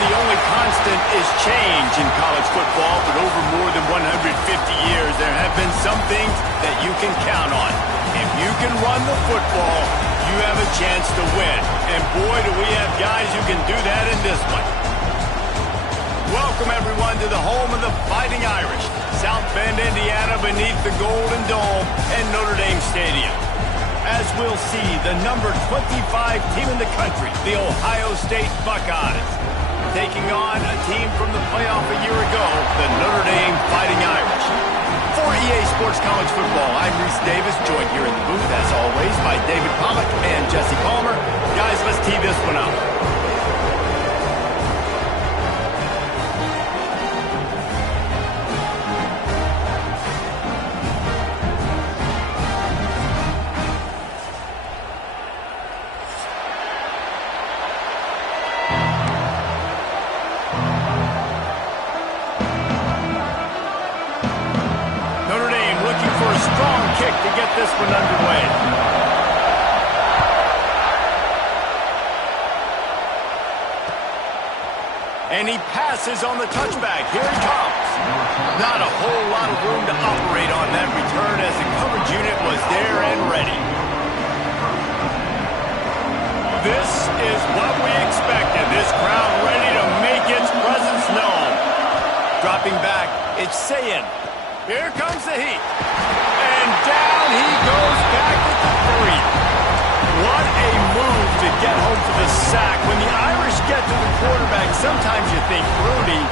the only constant is change in college football, but over more than 150 years, there have been some things that you can count on. If you can run the football, you have a chance to win. And boy, do we have guys who can do that in this one. Welcome, everyone, to the home of the Fighting Irish, South Bend, Indiana, beneath the Golden Dome and Notre Dame Stadium. As we'll see, the number 25 team in the country, the Ohio State Buckeyes, taking on a team from the playoff a year ago, the Notre Dame Fighting Irish. For EA Sports College Football, I'm Reese Davis, joined here in the booth, as always, by David Pollack and Jesse Palmer. Guys, let's tee this one up. To get this one underway. And he passes on the touchback. Here he comes. Not a whole lot of room to operate on that return as the coverage unit was there and ready. This is what we expected. This crowd ready to make its presence known. Dropping back, it's Sayin. Here comes the heat. And down he goes back at the 3. What a move to get home for the sack. When the Irish get to the quarterback, sometimes you think Rudy,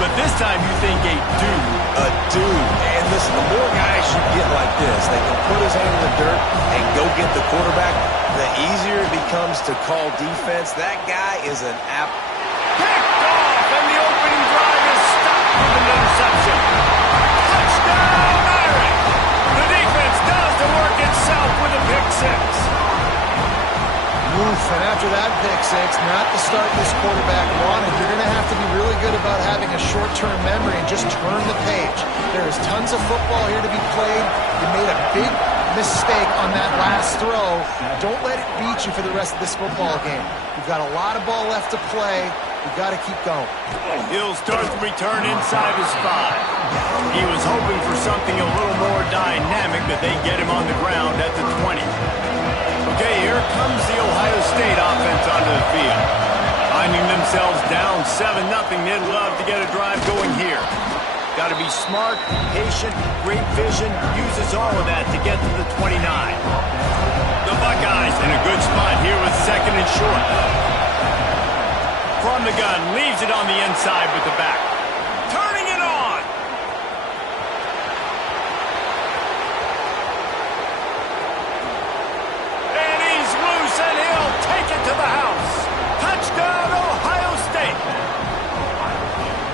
but this time you think a dude. A dude. And listen, the more guys you get like this, that can put his hand in the dirt and go get the quarterback, the easier it becomes to call defense. That guy is an app. Picked off, and the opening drive is stopped with an interception. Touchdown, Irish! The defense does the work itself with a pick 6. Oof, and after that pick 6, not the start this quarterback wanted. You're going to have to be really good about having a short-term memory and just turn the page. There is tons of football here to be played. You made a big mistake on that last throw. Don't let it beat you for the rest of this football game. You've got a lot of ball left to play. You've got to keep going. He'll start the return inside his 5. He was hoping for something a little more dynamic, but they get him on the ground at the 20. Okay, here comes the Ohio State offense onto the field. Finding themselves down 7-0, they'd love to get a drive going here. Got to be smart, patient, great vision, uses all of that to get to the 29. The Buckeyes in a good spot here with 2nd and short. From the gun, leaves it on the inside with the back. Turning it on! And he's loose, and he'll take it to the house. Touchdown, Ohio State!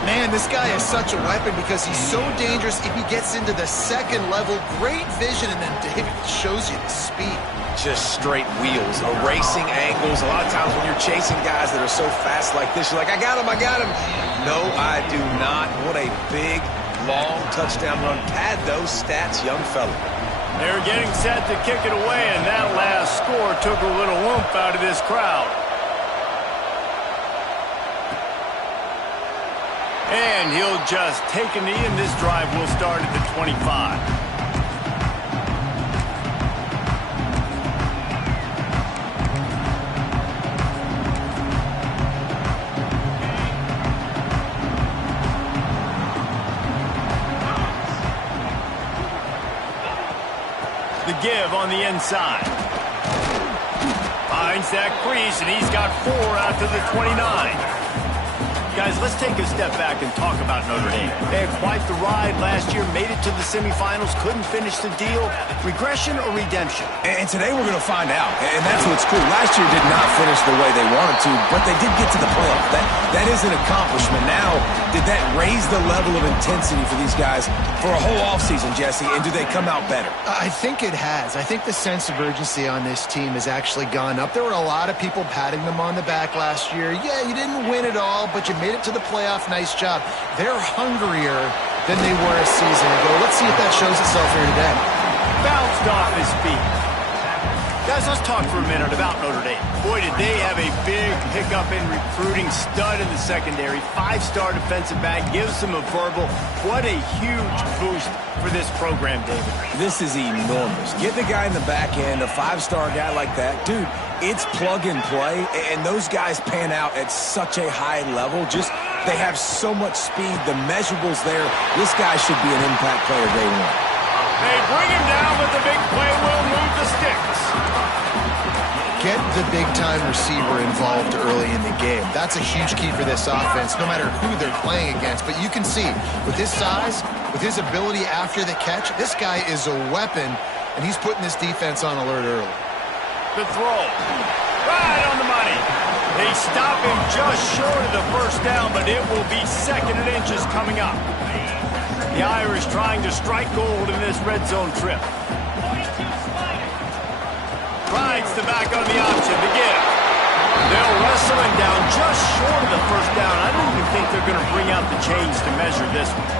Man, this guy is such a weapon because he's so dangerous if he gets into the 2nd level. Great vision, and then David shows you the speed. Just straight wheels, erasing angles. A lot of times when you're chasing guys that are so fast like this, you're like, I got him, I got him. No, I do not. What a big, long touchdown run. Pad those stats, young fella. They're getting set to kick it away, and that last score took a little oomph out of this crowd. And he'll just take a knee, and this drive will start at the 25. The give on the inside. Finds that crease, and he's got 4 out to the 29. Guys, let's take a step back and talk about Notre Dame. They had quite the ride last year, made it to the semifinals, couldn't finish the deal. Regression or redemption? And today we're going to find out. And that's what's cool. Last year did not finish the way they wanted to, but they did get to the playoff. That is an accomplishment. Now, did that raise the level of intensity for these guys for a whole offseason, Jesse? And do they come out better? I think it has. I think the sense of urgency on this team has actually gone up. There were a lot of people patting them on the back last year. Yeah, you didn't win it all, but you made it to the playoff. Nice job. They're hungrier than they were a season ago. Let's see if that shows itself here today. Bounced off his feet. Guys, let's talk for a minute about Notre Dame. Boy, did they have a big pickup in recruiting, stud in the secondary, 5-star defensive back, gives them a verbal. What a huge boost for this program, David. This is enormous. Get the guy in the back end, a 5-star guy like that. Dude, it's plug and play, and those guys pan out at such a high level. Just, they have so much speed. The measurables there, this guy should be an impact player day one. They bring him down, but the big play will move the sticks. Get the big-time receiver involved early in the game. That's a huge key for this offense, no matter who they're playing against. But you can see, with his size, with his ability after the catch, this guy is a weapon, and he's putting this defense on alert early. The throw. Right on the money. They stop him just short of the first down, but it will be second and inches coming up. The Irish trying to strike gold in this red zone trip. Rides the back on the option to get it. They'll wrestle him down just short of the first down. I don't even think they're going to bring out the chains to measure this one.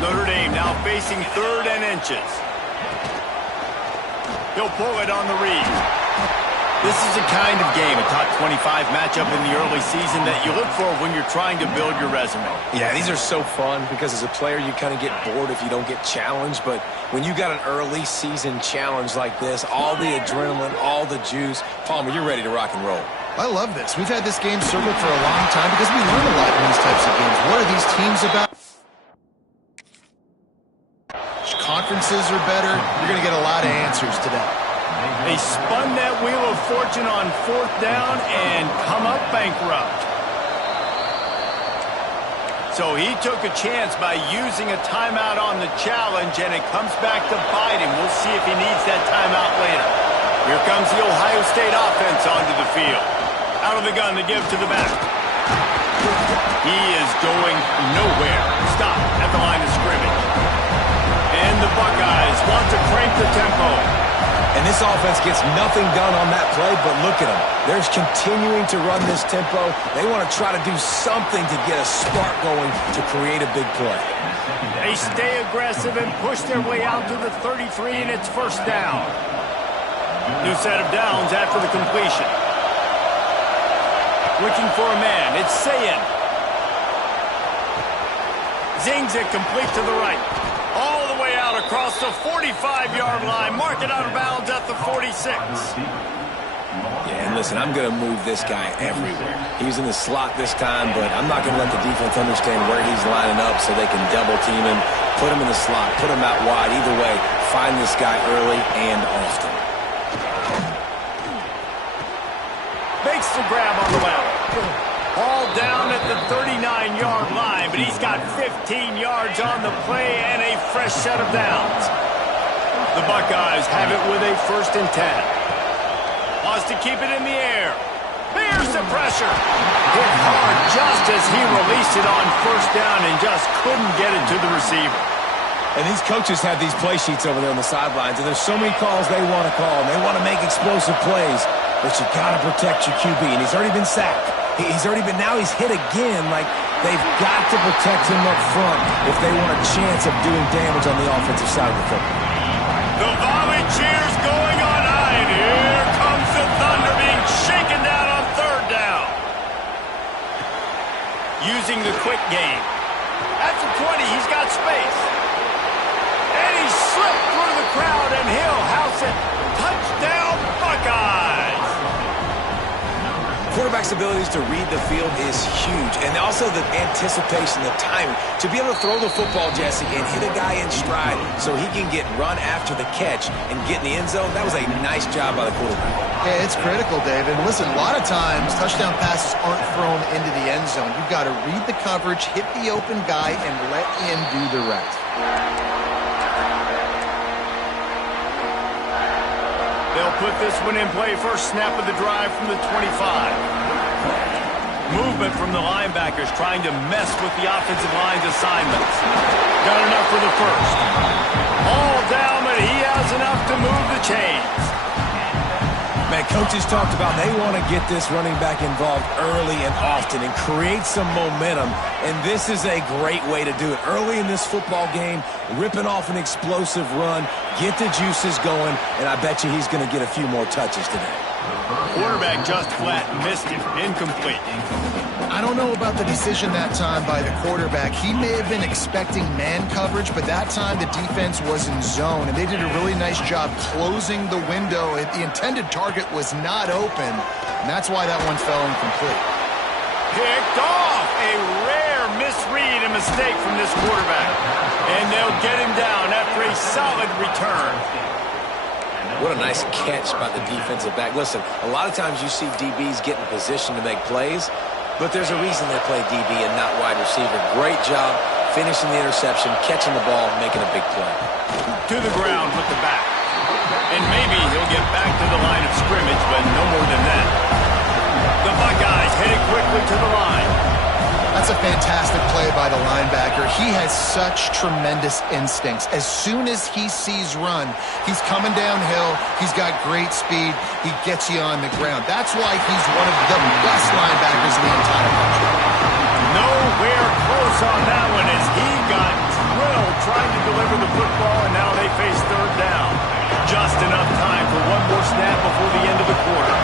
Notre Dame now facing 3rd and inches. He'll pull it on the read. This is the kind of game, a top 25 matchup in the early season that you look for when you're trying to build your resume. Yeah, these are so fun because as a player you kind of get bored if you don't get challenged, but when you got an early season challenge like this, all the adrenaline, all the juice, Palmer, you're ready to rock and roll. I love this. We've had this game circled for a long time because we learn a lot in these types of games. What are these teams about? Conferences are better. You're going to get a lot of answers today. They spun that wheel of fortune on 4th down and come up bankrupt. So he took a chance by using a timeout on the challenge, and it comes back to bite him. We'll see if he needs that timeout later. Here comes the Ohio State offense onto the field. Out of the gun to give to the back. He is going nowhere. Stop at the line of scrimmage. And the Buckeyes want to crank the tempo. And this offense gets nothing done on that play, but look at them. They're continuing to run this tempo. They want to try to do something to get a spark going to create a big play. They stay aggressive and push their way out to the 33, and it's 1st down. New set of downs after the completion. Looking for a man. It's Sayin. Zings it complete to the right. All the way out across the 45-yard line. Mark it out of bounds at the 46. Yeah, and listen, I'm going to move this guy everywhere. He's in the slot this time, but I'm not going to let the defense understand where he's lining up so they can double team him, put him in the slot, put him out wide. Either way, find this guy early and often. Makes the grab on the left. Ball down at the 39-yard line, but he's got 15 yards on the play and a fresh set of downs. The Buckeyes have it with a 1st and 10. Wants to keep it in the air. Here's the pressure. Hit hard just as he released it on 1st down and just couldn't get it to the receiver. And these coaches have these play sheets over there on the sidelines, and there's so many calls they want to call, and they want to make explosive plays, but you got to protect your QB, and he's already been sacked. Now he's hit again. Like, they've got to protect him up front if they want a chance of doing damage on the offensive side of the football. The volley cheers going on high, and here comes the Thunder being shaken down on 3rd down. Using the quick game. At the 20, he's got space. And he slipped through the crowd, and he'll house it. Touchdown, Buckeyes! Quarterback's abilities to read the field is huge, and also the anticipation, the timing. To be able to throw the football, Jesse, and hit a guy in stride so he can get run after the catch and get in the end zone, that was a nice job by the quarterback. Yeah, it's critical, David. Listen, a lot of times touchdown passes aren't thrown into the end zone. You've got to read the coverage, hit the open guy, and let him do the rest. They'll put this one in play. First snap of the drive from the 25. Movement from the linebackers trying to mess with the offensive line's assignments. Got enough for the first. All down, but he has enough to move the chains. Man, coaches talked about they want to get this running back involved early and often and create some momentum, and this is a great way to do it. Early in this football game, ripping off an explosive run, get the juices going, and I bet you he's going to get a few more touches today. Quarterback just flat missed it. Incomplete. I don't know about the decision that time by the quarterback. He may have been expecting man coverage, but that time the defense was in zone, and they did a really nice job closing the window. The intended target was not open, and that's why that one fell incomplete. Picked off. A rare misread and mistake from this quarterback. And they'll get him down after a solid return. What a nice catch by the defensive back. Listen, a lot of times you see DBs get in position to make plays, but there's a reason they play DB and not wide receiver. Great job finishing the interception, catching the ball, making a big play. To the ground with the back. And maybe he'll get back to the line of scrimmage, but no more than that. The Buckeyes headed quickly to the line. That's a fantastic play by the linebacker. He has such tremendous instincts. As soon as he sees run, he's coming downhill. He's got great speed. He gets you on the ground. That's why he's one of the best linebackers in the entire country. Nowhere close on that one as he got drilled trying to deliver the football, and now they face third down. Just enough time for one more snap before the end of the quarter.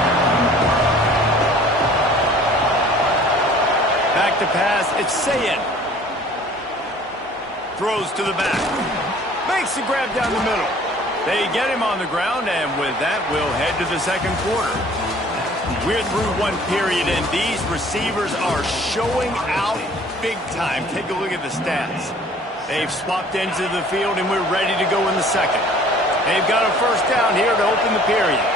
Back to pass, it's Sayin. Throws to the back. Makes the grab down the middle. They get him on the ground, and with that, we'll head to the second quarter. We're through one period, and these receivers are showing out big time. Take a look at the stats. They've swapped ends of the field, and we're ready to go in the second. They've got a first down here to open the period.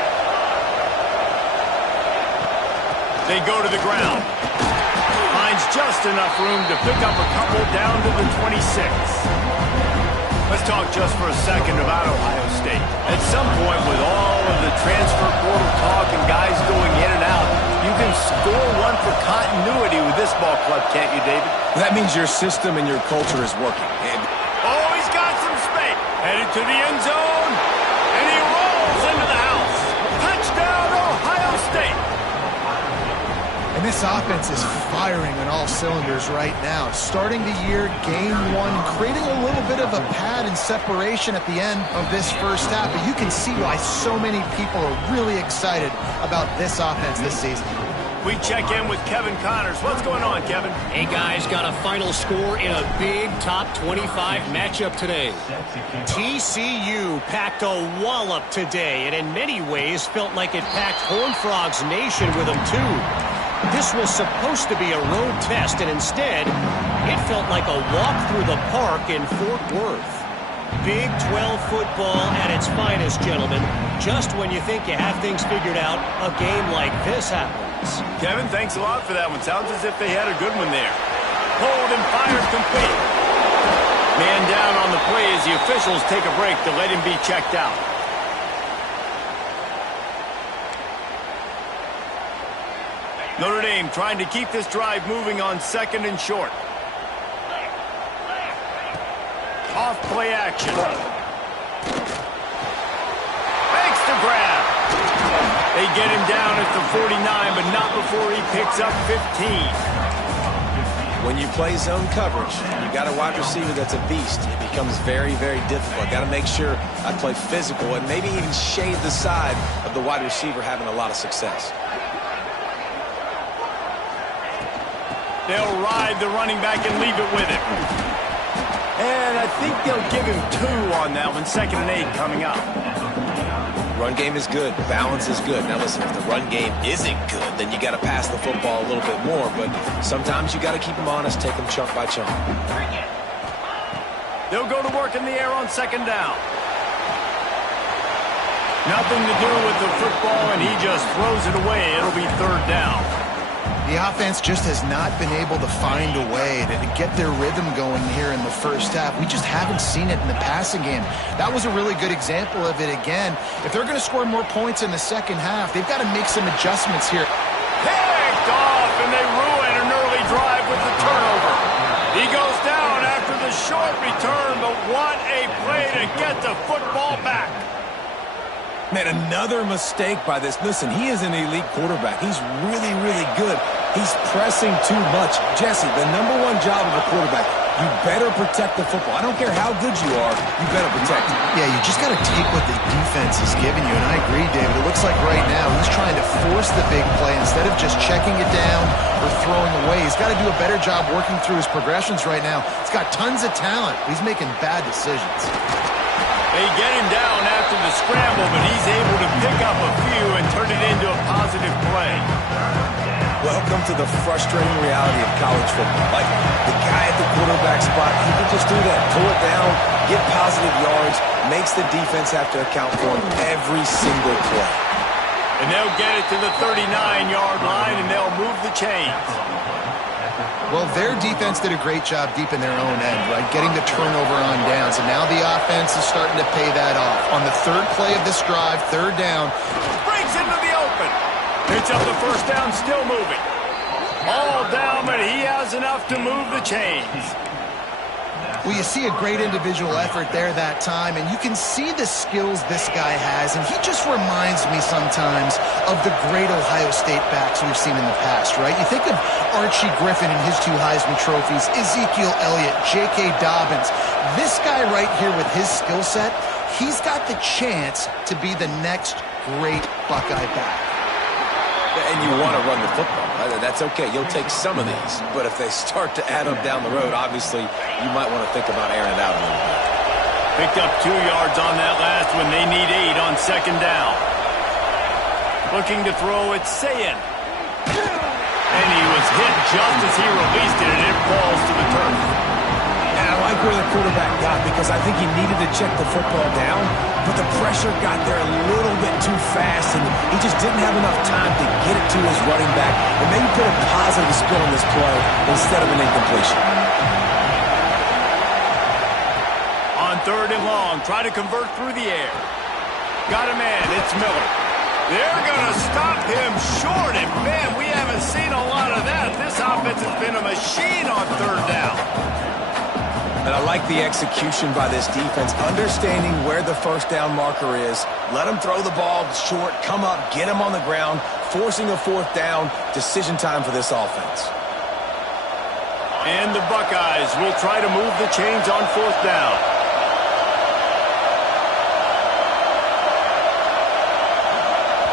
They go to the ground. Finds just enough room to pick up a couple down to the 26. Let's talk just for a second about Ohio State. At some point, with all of the transfer portal talk and guys going in and out, you can score one for continuity with this ball club, can't you, David? That means your system and your culture is working. Oh, he's got some space. Headed to the end zone, and he rolls into the house. Touchdown, Ohio State. And this offense is firing on all cylinders right now. Starting the year, game one, creating a little bit of a pad and separation at the end of this first half. But you can see why so many people are really excited about this offense this season. We check in with Kevin Connors. What's going on, Kevin? Hey, guys, got a final score in a big top 25 matchup today. TCU packed a wallop today, and in many ways felt like it packed Horned Frogs Nation with them, too. This was supposed to be a road test, and instead, it felt like a walk through the park in Fort Worth. Big 12 football at its finest, gentlemen. Just when you think you have things figured out, a game like this happens. Kevin, thanks a lot for that one. Sounds as if they had a good one there. Pulled and fired complete. Man down on the play as the officials take a break to let him be checked out. Notre Dame trying to keep this drive moving on second and short. Off play action. Makes the grab. They get him down at the 49, but not before he picks up 15. When you play zone coverage, you got a wide receiver that's a beast. It becomes very, very difficult. Got to make sure I play physical and maybe even shade the side of the wide receiver having a lot of success. They'll ride the running back and leave it with him. And I think they'll give him 2 on that one. 2nd and 8 coming up. Run game is good. Balance is good. Now listen, if the run game isn't good, then you got to pass the football a little bit more. But sometimes you got to keep them honest, take them chunk by chunk. They'll go to work in the air on 2nd down. Nothing to do with the football, and he just throws it away. It'll be 3rd down. The offense just has not been able to find a way to get their rhythm going here in the first half. We just haven't seen it in the passing game. That was a really good example of it again. If they're going to score more points in the second half, they've got to make some adjustments here. Picked off, and they ruin an early drive with the turnover. He goes down after the short return, but what a play to get the football back. Man, another mistake by this. Listen, he is an elite quarterback. He's really, really good. He's pressing too much. Jesse, the #1 job of a quarterback, you better protect the football. I don't care how good you are, you better protect it. Yeah, you just got to take what the defense is giving you, and I agree, David. It looks like right now he's trying to force the big play instead of just checking it down or throwing away. He's got to do a better job working through his progressions right now. He's got tons of talent. He's making bad decisions. They get him down after the scramble, but he's able to pick up a few and turn it into a positive play. Welcome to the frustrating reality of college football. Like, the guy at the quarterback spot, he can just do that. Pull it down, get positive yards, makes the defense have to account for him every single play. And they'll get it to the 39-yard line, and they'll move the chains. Well, their defense did a great job deep in their own end, right? Getting the turnover on downs, and now the offense is starting to pay that off. On the third play of this drive, third down. Breaks into the open. Picks up the first down, still moving. All down, but he has enough to move the chains. Well, you see a great individual effort there that time, and you can see the skills this guy has, and he just reminds me sometimes of the great Ohio State backs we've seen in the past, right? You think of Archie Griffin and his 2 Heisman trophies, Ezekiel Elliott, J.K. Dobbins. This guy right here with his skill set, he's got the chance to be the next great Buckeye back. And you want to run the football. That's okay. You'll take some of these. But if they start to add up down the road, obviously, you might want to think about airing it out a little bit. Picked up 2 yards on that last one. They need 8 on second down. Looking to throw it, Sayin. And he was hit just as he released it, and it falls to the turf. And I like where the quarterback got because I think he needed to check the football down, but the pressure got there a little bit too fast, and he just didn't have enough time to get it to his running back and maybe put a positive spin on this play instead of an incompletion. On third and long, try to convert through the air. Got a man, it's Miller. They're going to stop him short, and man, we haven't seen a lot of that. This offense has been a machine on third down. And I like the execution by this defense, understanding where the first down marker is. Let him throw the ball short, come up, get him on the ground, forcing a fourth down. Decision time for this offense. And the Buckeyes will try to move the chains on fourth down.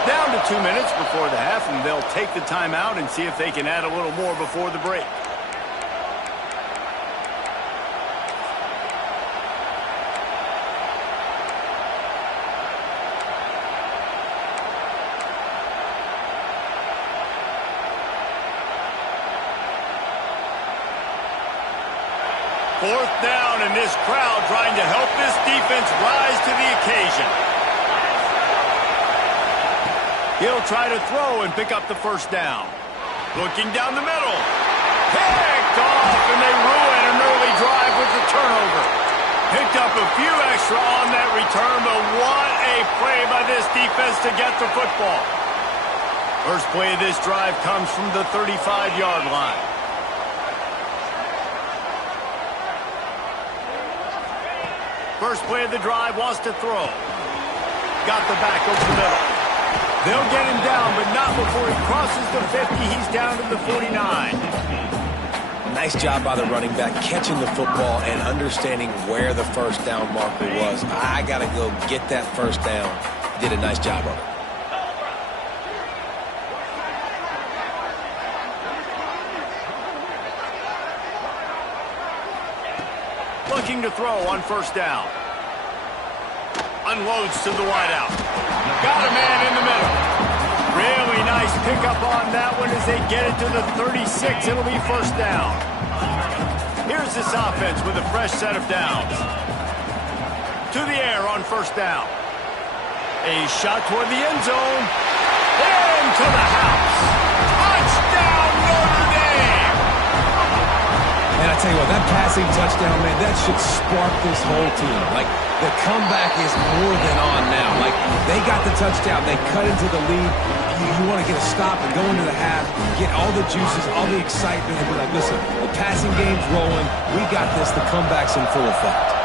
Down to 2 minutes before the half, and they'll take the timeout and see if they can add a little more before the break. Fourth down, and this crowd trying to help this defense rise to the occasion. He'll try to throw and pick up the first down. Looking down the middle. Picked off, and they ruin an early drive with the turnover. Picked up a few extra on that return, but what a play by this defense to get the football. First play of this drive comes from the 35-yard line. First play of the drive, wants to throw. Got the back over the middle. They'll get him down, but not before he crosses the 50. He's down to the 49. Nice job by the running back, catching the football and understanding where the first down marker was. I got to go get that first down. Did a nice job of it. Looking to throw on first down. Unloads to the wideout. Got a man in the middle. Really nice pickup on that one as they get it to the 36. It'll be first down. Here's this offense with a fresh set of downs. To the air on first down. A shot toward the end zone. Into the house. Touchdown, Notre Dame! And I tell you what, that passing touchdown, man, that should spark this whole team. Like, the comeback is more than on now. Like, they got the touchdown. They cut into the lead. You want to get a stop and go into the half, get all the juices, all the excitement, and be like, listen, the passing game's rolling. We got this. The comeback's in full effect.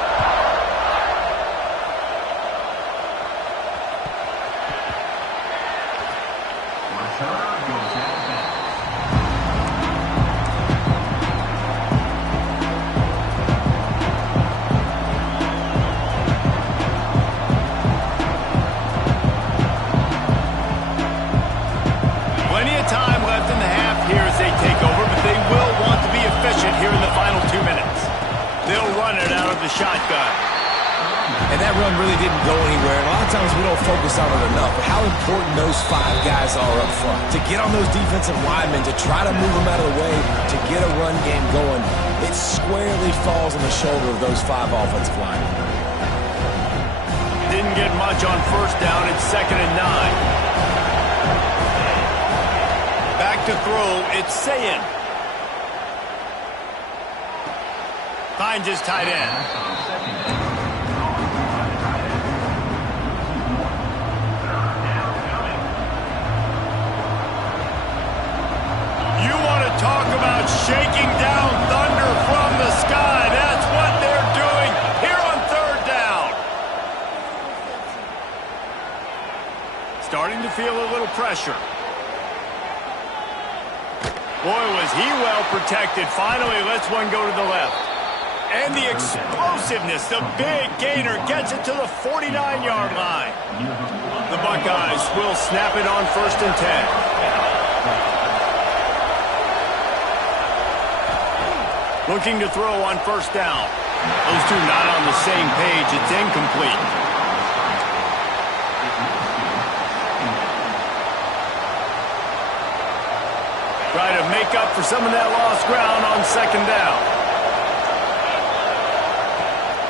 time. And that run really didn't go anywhere. And a lot of times we don't focus on it enough. But how important those 5 guys are up front. To get on those defensive linemen, to try to move them out of the way, to get a run game going, it squarely falls on the shoulder of those 5 offensive linemen. Didn't get much on first down. It's 2nd and 9. Back to throw. It's Sayin. Finds his tight end. You want to talk about shaking down thunder from the sky. That's what they're doing here on 3rd down. Starting to feel a little pressure. Boy, was he well protected. Finally lets one go to the left. And the explosiveness, the big gainer gets it to the 49-yard line. The Buckeyes will snap it on 1st and 10. Looking to throw on 1st down. Those two not on the same page. It's incomplete. Try to make up for some of that lost ground on 2nd down.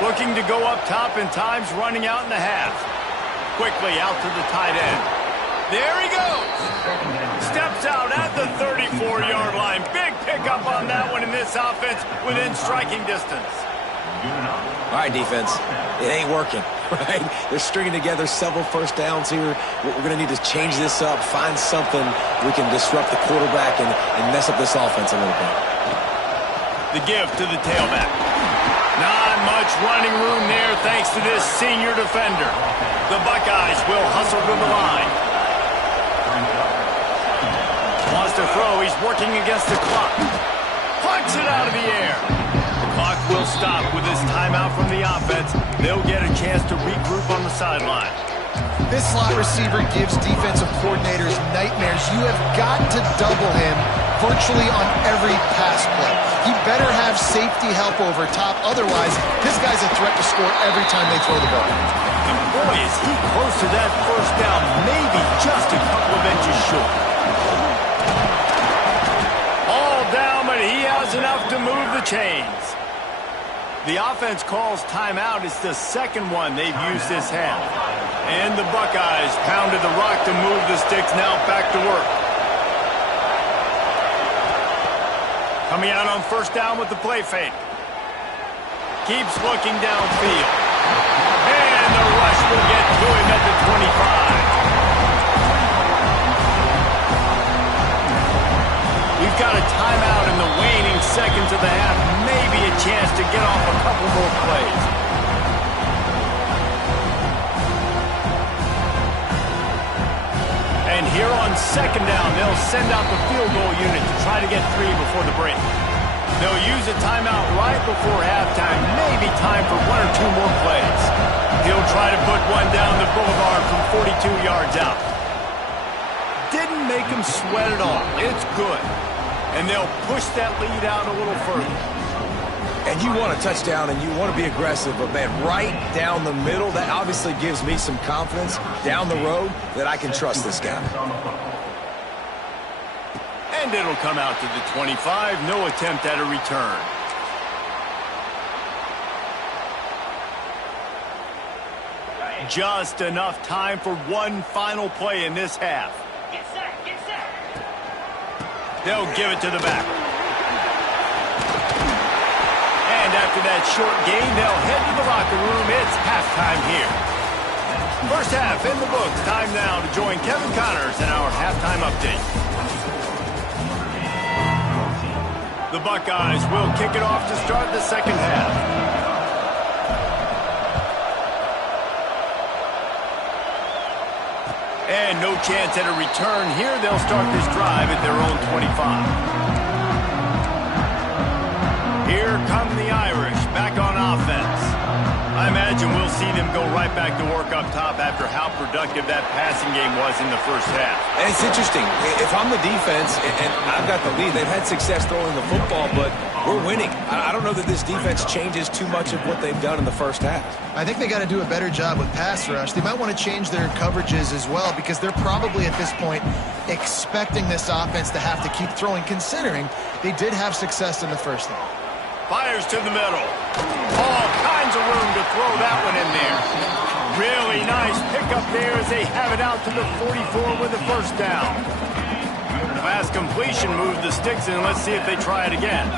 Looking to go up top, and time's running out in the half. Quickly out to the tight end. There he goes. Steps out at the 34-yard line. Big pickup on that one in this offense within striking distance. All right, defense. It ain't working, right? They're stringing together several 1st downs here. We're going to need to change this up, find something we can disrupt the quarterback and mess up this offense a little bit. The give to the tailback. Not much running room there thanks to this senior defender. The Buckeyes will hustle to the line. Wants to throw. He's working against the clock. Punts it out of the air. The clock will stop with this timeout from the offense. They'll get a chance to regroup on the sideline. This slot receiver gives defensive coordinators nightmares. You have got to double him virtually on every pass play. He better have safety help over top. Otherwise, this guy's a threat to score every time they throw the ball. And boy, is he close to that 1st down, maybe just a couple of inches short. All down, but he has enough to move the chains. The offense calls timeout. It's the 2nd one they've used this half. And the Buckeyes pounded the rock to move the sticks. Now back to work. Coming out on 1st down with the play fake. Keeps looking downfield. And the rush will get to him at the 25. We've got a timeout in the waning seconds of the half. Maybe a chance to get off a couple more plays. And here on 2nd down, they'll send out the field goal unit to try to get 3 before the break. They'll use a timeout right before halftime. Maybe time for 1 or 2 more plays. He'll try to put one down the boulevard from 42 yards out. Didn't make him sweat at all. It's good. And they'll push that lead out a little further. And you want a touchdown and you want to be aggressive, but man, right down the middle, that obviously gives me some confidence down the road that I can trust this guy. And it'll come out to the 25. No attempt at a return. Just enough time for one final play in this half. Get set, get set. They'll give it to the back. And after that short gain, they'll head to the locker room. It's halftime here. First half in the books. Time now to join Kevin Connors in our halftime update. The Buckeyes will kick it off to start the 2nd half. And no chance at a return here. They'll start this drive at their own 25. Here come the Irish back on offense. I imagine imagine we'll see them go right back to work up top after how productive that passing game was in the first half. And it's interesting. If I'm the defense and I've got the lead, they've had success throwing the football, but we're winning. I don't know that this defense changes too much of what they've done in the first half. I think they got to do a better job with pass rush. They might want to change their coverages as well because they're probably at this point expecting this offense to have to keep throwing, considering they did have success in the first half. Fires to the middle. All kinds of room to throw that one in there. Really nice pickup there as they have it out to the 44 with the first down. Fast completion moves the sticks in. Let's see if they try it again.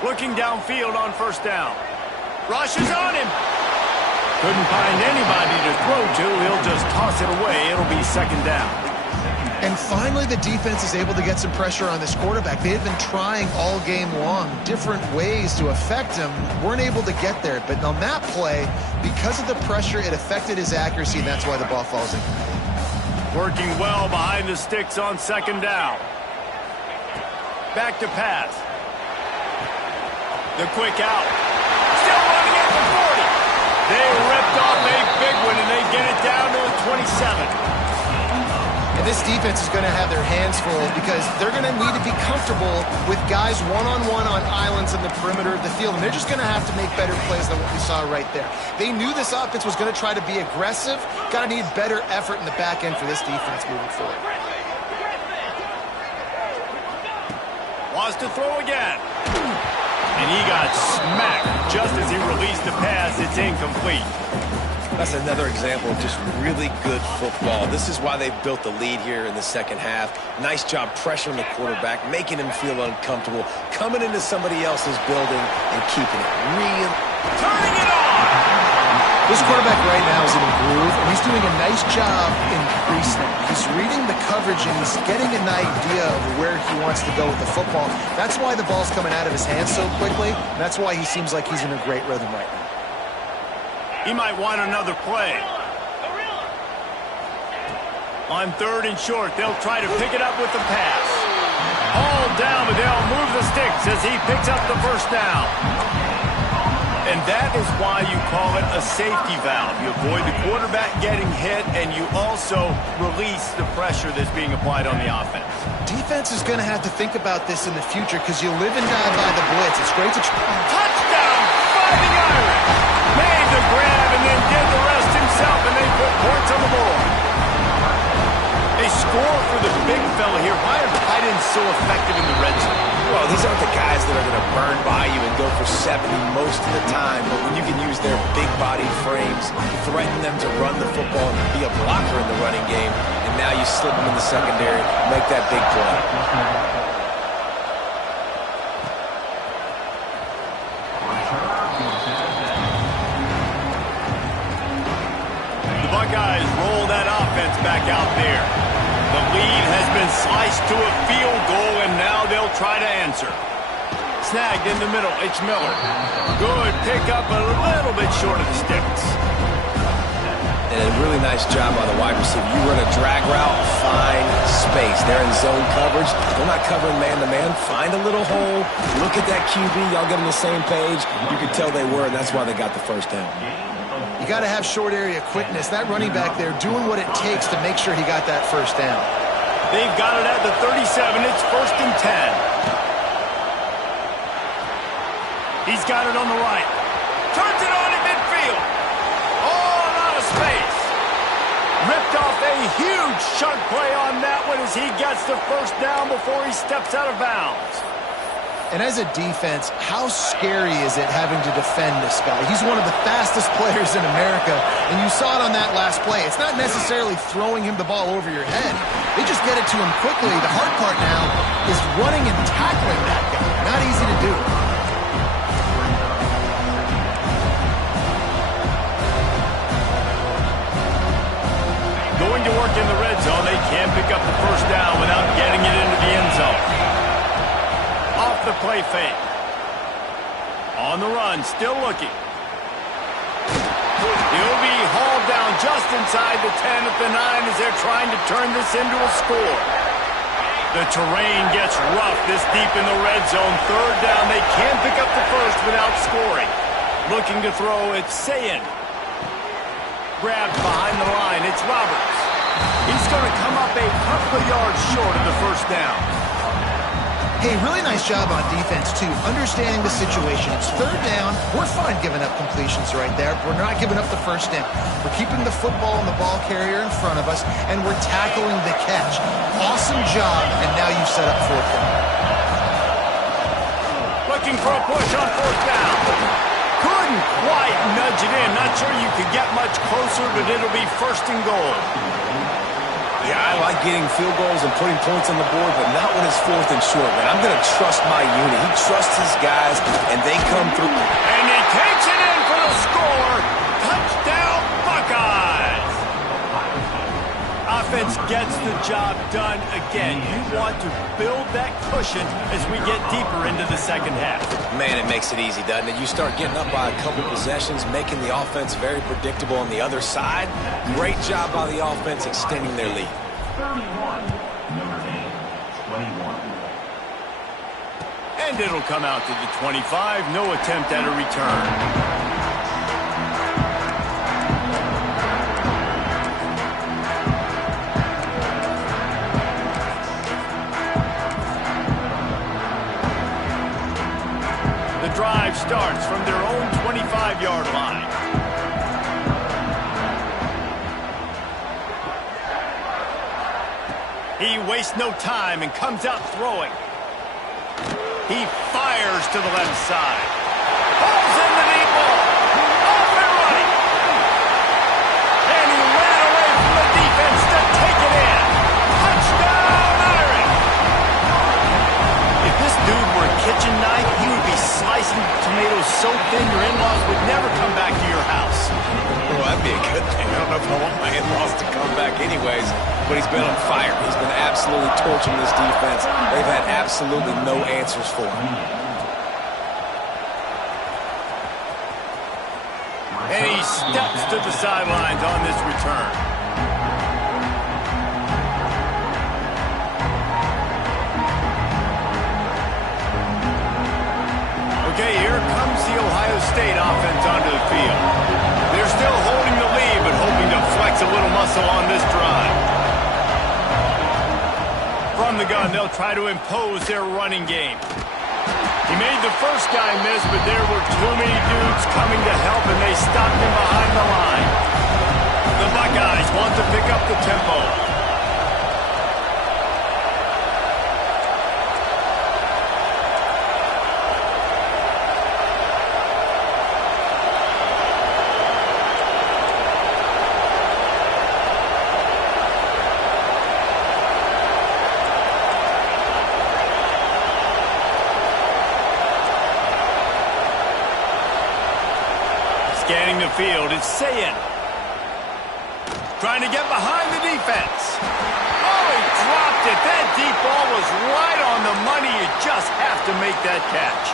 Looking downfield on first down. Rushes on him. Couldn't find anybody to throw to. He'll just toss it away. It'll be second down. And finally, the defense is able to get some pressure on this quarterback. They had been trying all game long different ways to affect him. Weren't able to get there. But on that play, because of the pressure, it affected his accuracy, and that's why the ball falls in. Working well behind the sticks on second down. Back to pass. The quick out. Still running at the 40. They ripped off a big one, and they get it down to the 27. And this defense is going to have their hands full because they're going to need to be comfortable with guys one-on-one on islands in the perimeter of the field. And they're just going to have to make better plays than what we saw right there. They knew this offense was going to try to be aggressive. Got to need better effort in the back end for this defense moving forward. Wants to throw again. And he got smacked just as he released the pass. It's incomplete. That's another example of just really good football. This is why they've built the lead here in the second half. Nice job pressuring the quarterback, making him feel uncomfortable, coming into somebody else's building and keeping it real. Turning it on! This quarterback right now is in a groove, and he's doing a nice job in pre-snap. He's reading the coverage, and he's getting an idea of where he wants to go with the football. That's why the ball's coming out of his hands so quickly. That's why he seems like he's in a great rhythm right now. He might want another play. On third and short, they'll try to pick it up with the pass. All down, but they'll move the sticks as he picks up the first down. And that is why you call it a safety valve. You avoid the quarterback getting hit, and you also release the pressure that's being applied on the offense. Defense is going to have to think about this in the future because you live and die by the blitz. It's great to try. Touchdown, Fighting Irish. Made the grab and then did the rest himself, and they put points on the board. They score for the big fella here. Why are the tight ends so effective in the red zone? Well, these aren't the guys that are going to burn by you and go for 70 most of the time, but when you can use their big-bodied frames, threaten them to run the football and be a blocker in the running game, and now you slip them in the secondary, make that big play. The Buckeyes roll that offense back out there. The lead has been sliced to a field goal, and now they'll try to answer. Snagged in the middle, it's Miller. Good pickup, a little bit short of the sticks. And a really nice job by the wide receiver. You run a drag route, find space. They're in zone coverage. They're not covering man-to-man. Find a little hole. Look at that QB. Y'all get on the same page. You could tell they were, and that's why they got the first down. You got to have short area quickness. That running back there doing what it takes to make sure he got that first down. They've got it at the 37. It's first and 10. He's got it on the right. Turns it on in midfield. All out of space. Ripped off a huge chunk play on that one as he gets the first down before he steps out of bounds. And as a defense, how scary is it having to defend this guy? He's one of the fastest players in America, and you saw it on that last play. It's not necessarily throwing him the ball over your head. They just get it to him quickly. The hard part now is running and tackling that guy. Not easy to do. Going to work in the red zone. They can't pick up the first down without getting it into the end zone. Off the play fake. On the run, still looking. He'll be hauled down just inside the 10 at the 9 as they're trying to turn this into a score. The terrain gets rough this deep in the red zone. Third down, they can't pick up the first without scoring. Looking to throw, it's Sayin. Grabbed behind the line, it's Roberts. He's going to come up a couple of yards short of the first down. Hey, really nice job on defense, too, understanding the situation. It's third down. We're fine giving up completions right there. We're not giving up the first down. We're keeping the football and the ball carrier in front of us, and we're tackling the catch. Awesome job, and now you've set up fourth down. Looking for a push on fourth down. Couldn't quite nudge it in. Not sure you could get much closer, but it'll be first and goal. Yeah, I like getting field goals and putting points on the board, but not when it's fourth and short, man. I'm going to trust my unit. He trusts his guys, and they come through. And he takes it in for the score. Touchdown, Buckeyes. Offense gets the job done again. You want to build that cushion as we get deeper into the second half. Man, it makes it easy, doesn't it? You start getting up by a couple possessions, making the offense very predictable on the other side. Great job by the offense extending their lead. 31, number 8, 21. And it'll come out to the 25. No attempt at a return. Drive starts from their own 25-yard line. He wastes no time and comes out throwing. He fires to the left side. Pulls in the deep ball. Off and running. And he ran away from the defense to take it in. Touchdown, Irish. If this dude were a kitchen knife, he would be slicing tomatoes so thin your in-laws would never come back to your house. Well, that'd be a good thing. I don't know if I want my in-laws to come back anyways, but he's been on fire. He's been absolutely torching this defense. They've had absolutely no answers for him. And he steps to the sidelines on this return. Okay, here comes the Ohio State offense onto the field. They're still holding the lead, but hoping to flex a little muscle on this drive. From the gun, they'll try to impose their running game. He made the first guy miss, but there were too many dudes coming to help, and they stopped him behind the line. The Buckeyes want to pick up the tempo. Scanning the field, it's Sayin. Trying to get behind the defense. Oh, he dropped it. That deep ball was right on the money. You just have to make that catch.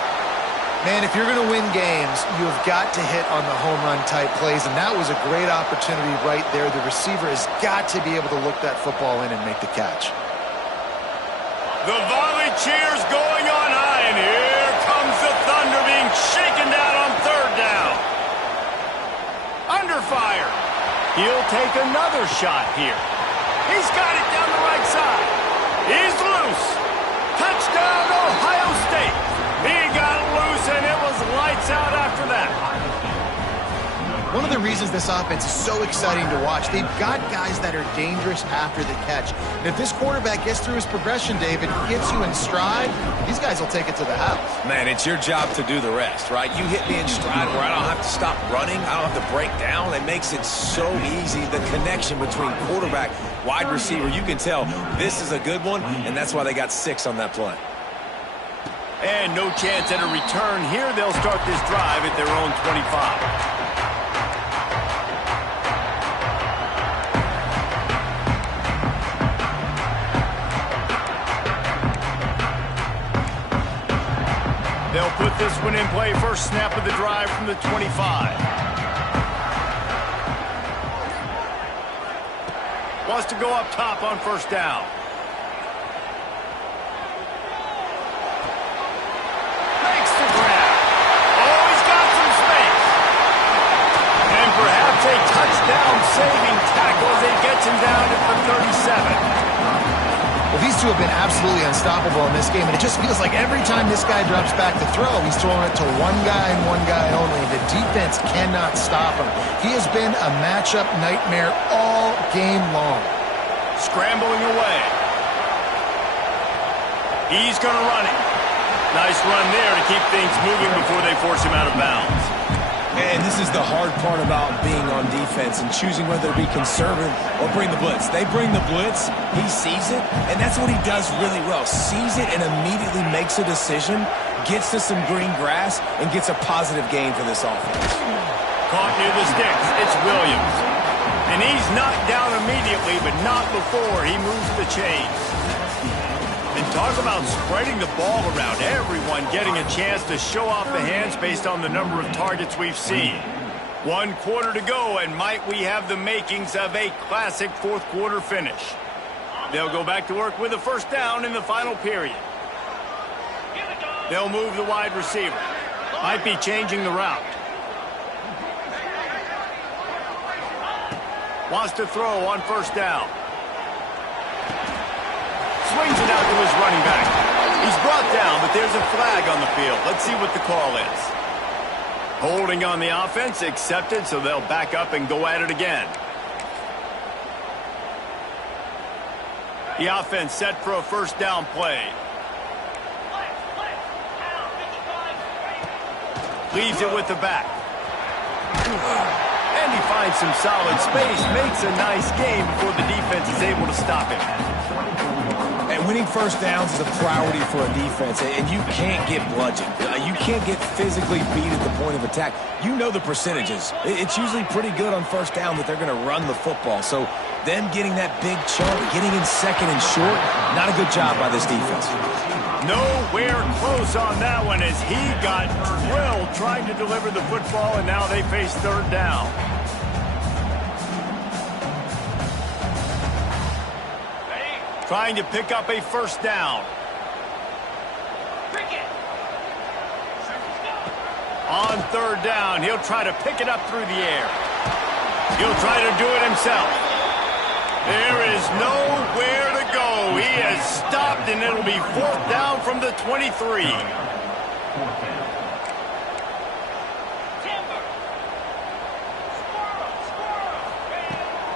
Man, if you're going to win games, you have got to hit on the home run type plays, and that was a great opportunity right there. The receiver has got to be able to look that football in and make the catch. The volley cheers going on high, and here comes the Thunder being shaken down on third down. Under fire. He'll take another shot here. He's got it down the right side. He's loose. Touchdown, Ohio State. He got loose, and it was lights out after that. One of the reasons this offense is so exciting to watch, they've got guys that are dangerous after the catch. And if this quarterback gets through his progression, David, gets you in stride, these guys will take it to the house. Man, it's your job to do the rest, right? You hit me in stride where I don't have to stop running. I don't have to break down. It makes it so easy. The connection between quarterback, wide receiver, you can tell this is a good one, and that's why they got 6 on that play. And no chance at a return here. They'll start this drive at their own 25. They'll put this one in play. First snap of the drive from the 25. Wants to go up top on first down. Makes the grab. Oh, he's got some space. 37. Well, these two have been absolutely unstoppable in this game, and it just feels like every time this guy drops back to throw, he's throwing it to one guy and one guy only. The defense cannot stop him. He has been a matchup nightmare all game long. Scrambling away. He's going to run it. Nice run there to keep things moving before they force him out of bounds. And this is the hard part about being on defense and choosing whether to be conservative or bring the blitz. They bring the blitz, he sees it, and that's what he does really well. Sees it and immediately makes a decision, gets to some green grass, and gets a positive gain for this offense. Caught near the sticks. It's Williams. And he's knocked down immediately, but not before he moves the chains. And talk about spreading the ball around. Everyone getting a chance to show off the hands based on the number of targets we've seen. 1 quarter to go, and might we have the makings of a classic fourth quarter finish. They'll go back to work with a first down in the final period. They'll move the wide receiver. Might be changing the route. Wants to throw on first down. Swings it out to his running back. He's brought down, but there's a flag on the field. Let's see what the call is. Holding on the offense, accepted, so they'll back up and go at it again. The offense set for a first down play. Leaves it with the back. And he finds some solid space, makes a nice game before the defense is able to stop him. And winning first downs is a priority for a defense, and you can't get bludgeoned. You can't get physically beat at the point of attack. You know the percentages. It's usually pretty good on first down that they're going to run the football. So them getting that big chunk, getting in second and short, not a good job by this defense. Nowhere close on that one as he got drilled trying to deliver the football, and now they face third down. Trying to pick up a first down. On third down, he'll try to pick it up through the air. He'll try to do it himself. There is nowhere to go. He has stopped, and it'll be fourth down from the 23.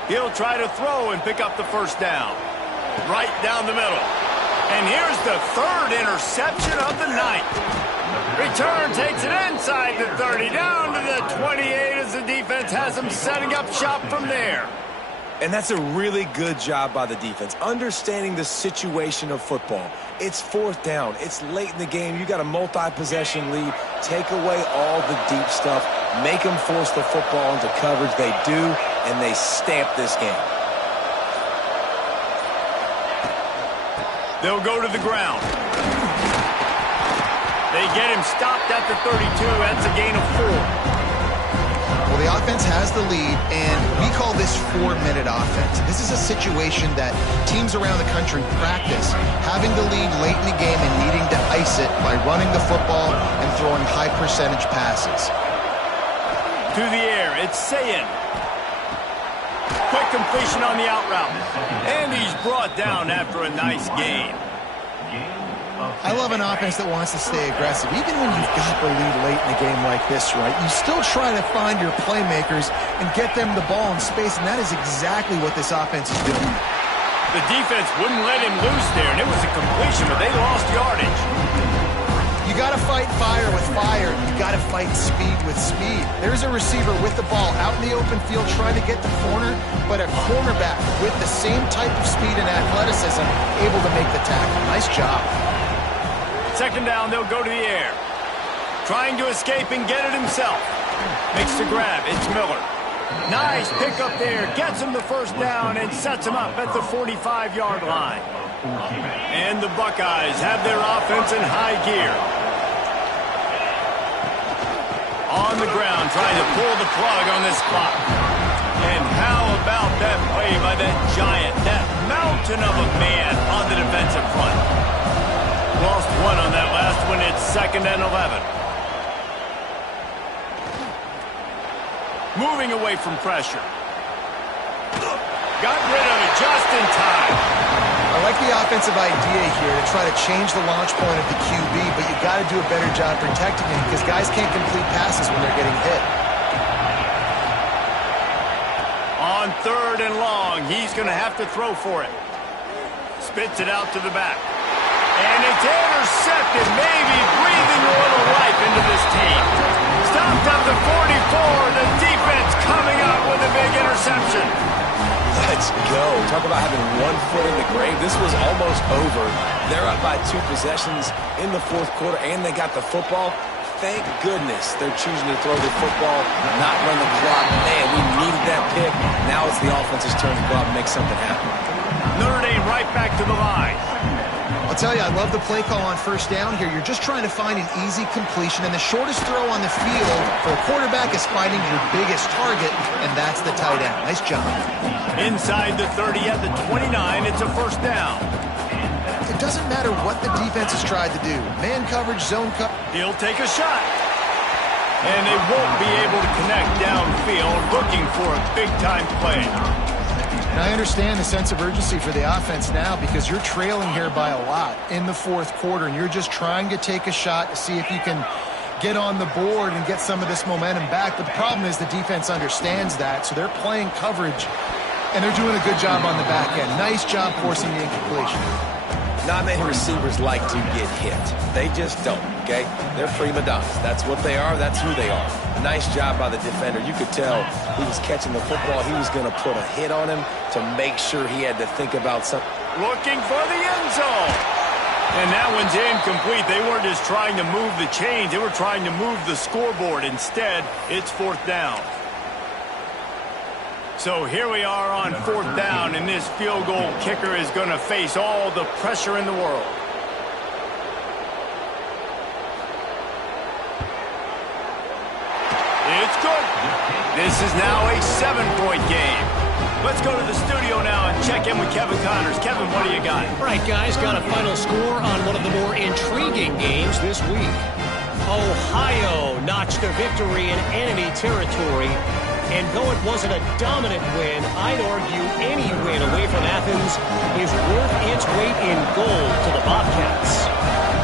He'll try to throw and pick up the first down. Right down the middle. And here's the third interception of the night. Return takes it inside the 30, down to the 28 as the defense has them setting up shop from there. And that's a really good job by the defense, understanding the situation of football. It's fourth down. It's late in the game. You got a multi-possession lead. Take away all the deep stuff. Make them force the football into coverage. They do, and they stamp this game. They'll go to the ground. They get him stopped at the 32. That's a gain of 4. Well, the offense has the lead, and we call this 4-minute offense. This is a situation that teams around the country practice, having the lead late in the game and needing to ice it by running the football and throwing high-percentage passes. To the air, it's Sayin. Quick completion on the out route. And he's brought down after a nice gain. I love an offense that wants to stay aggressive. Even when you've got the lead late in a game like this, right, you still try to find your playmakers and get them the ball in space, and that is exactly what this offense is doing. The defense wouldn't let him loose there, and it was a completion, but they lost yardage. You got to fight fire with fire. You got to fight speed with speed. There's a receiver with the ball out in the open field trying to get the corner, but a cornerback with the same type of speed and athleticism able to make the tackle. Nice job. Second down, they'll go to the air. Trying to escape and get it himself. Makes the grab. It's Miller. Nice pick up there. Gets him the first down and sets him up at the 45-yard line. And the Buckeyes have their offense in high gear. On the ground, trying to pull the plug on this clock. And how about that play by that giant, that mountain of a man on the defensive front? Lost one on that last one. It's 2nd and 11. Moving away from pressure. Got rid of it just in time. I like the offensive idea here to try to change the launch point of the QB, but you got to do a better job protecting him because guys can't complete passes when they're getting hit. On 3rd and long, he's going to have to throw for it. Spits it out to the back. And it's intercepted, maybe breathing a little life into this team. Stopped at the 44. The defense coming up with a big interception. Let's go. Talk about having 1 foot in the grave. This was almost over. They're up by 2 possessions in the 4th quarter, and they got the football. Thank goodness they're choosing to throw the football, not run the clock. Man, we needed that pick. Now it's the offense's turn to go out and make something happen. Notre Dame right back to the line. I'll tell you, I love the play call on 1st down here. You're just trying to find an easy completion, and the shortest throw on the field for a quarterback is finding your biggest target, and that's the tight end. Nice job. Inside the 30 at the 29, it's a 1st down. It doesn't matter what the defense has tried to do. Man coverage, zone coverage. He'll take a shot. And they won't be able to connect downfield, looking for a big-time play. And I understand the sense of urgency for the offense now because you're trailing here by a lot in the 4th quarter, and you're just trying to take a shot to see if you can get on the board and get some of this momentum back. But the problem is the defense understands that, so they're playing coverage, and they're doing a good job on the back end. Nice job forcing the incompletion. Not many receivers like to get hit. They just don't, okay? They're prima donnas. That's what they are. That's who they are. Nice job by the defender. You could tell he was catching the football. He was going to put a hit on him to make sure he had to think about something. Looking for the end zone. And that one's incomplete. They weren't just trying to move the chains. They were trying to move the scoreboard. Instead, it's 4th down. So here we are on 4th down, and this field goal kicker is going to face all the pressure in the world. It's good. This is now a 7-point game. Let's go to the studio now and check in with Kevin Connors. Kevin, what do you got? All right, guys, got a final score on one of the more intriguing games this week. Ohio notched a victory in enemy territory. And though it wasn't a dominant win, I'd argue any win away from Athens is worth its weight in gold to the Bobcats.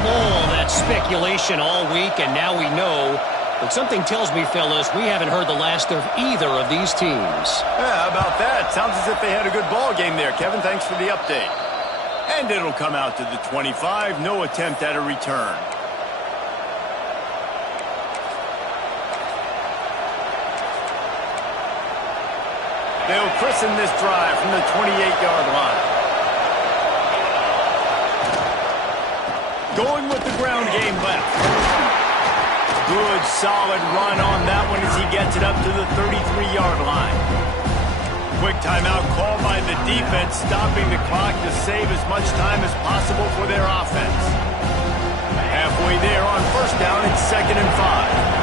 All that speculation all week, and now we know. But something tells me, fellas, we haven't heard the last of either of these teams. Yeah, how about that? Sounds as if they had a good ball game there. Kevin, thanks for the update. And it'll come out to the 25. No attempt at a return. They'll christen this drive from the 28-yard line. Going with the ground game left. Good, solid run on that one as he gets it up to the 33-yard line. Quick timeout called by the defense, stopping the clock to save as much time as possible for their offense. Halfway there on 1st down, it's 2nd and 5.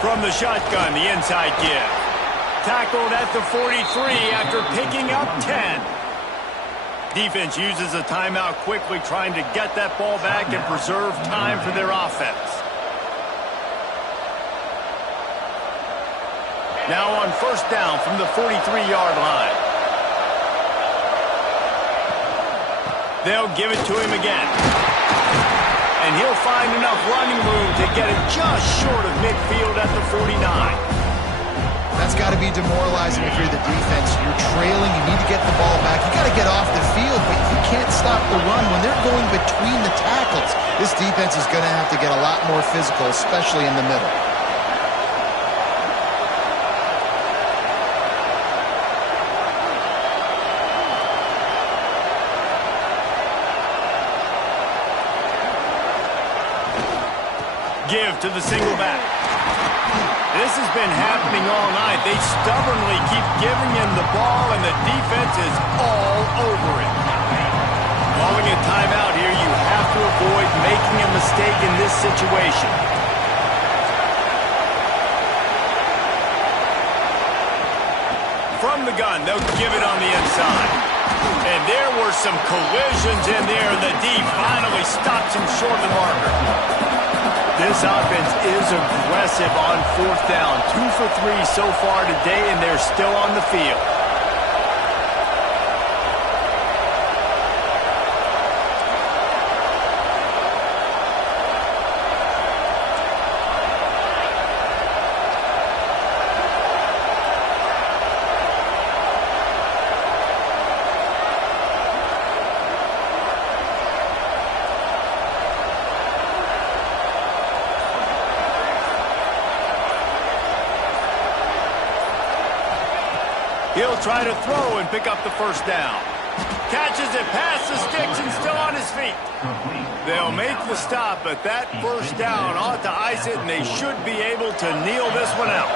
From the shotgun, the inside give. Tackled at the 43 after picking up 10. Defense uses a timeout quickly, trying to get that ball back and preserve time for their offense. Now on 1st down from the 43-yard line. They'll give it to him again. And he'll find enough running room to get it just short of midfield at the 49. That's got to be demoralizing if you're the defense. You're trailing. You need to get the ball back. You got to get off the field, but you can't stop the run. When they're going between the tackles, this defense is going to have to get a lot more physical, especially in the middle. Give to the single back. This has been happening all night. They stubbornly keep giving him the ball, and the defense is all over it. Calling a timeout here, you have to avoid making a mistake in this situation. From the gun, they'll give it on the inside. And there were some collisions in there. The D finally stops him short of the marker. This offense is aggressive on fourth down. 2 for 3 so far today, and they're still on the field. He'll try to throw and pick up the first down. Catches it past the sticks and still on his feet. They'll make the stop, but that first down ought to ice it, and they should be able to kneel this one out.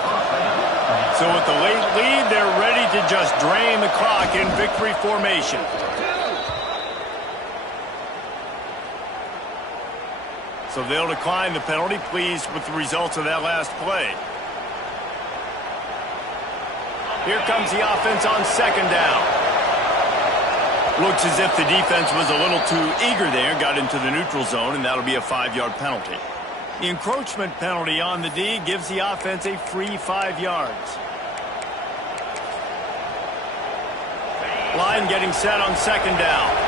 So with the late lead, they're ready to just drain the clock in victory formation. So they'll decline the penalty, pleased with the results of that last play. Here comes the offense on second down. Looks as if the defense was a little too eager there, got into the neutral zone, and that'll be a 5-yard penalty. The encroachment penalty on the D gives the offense a free 5 yards. Line getting set on second down.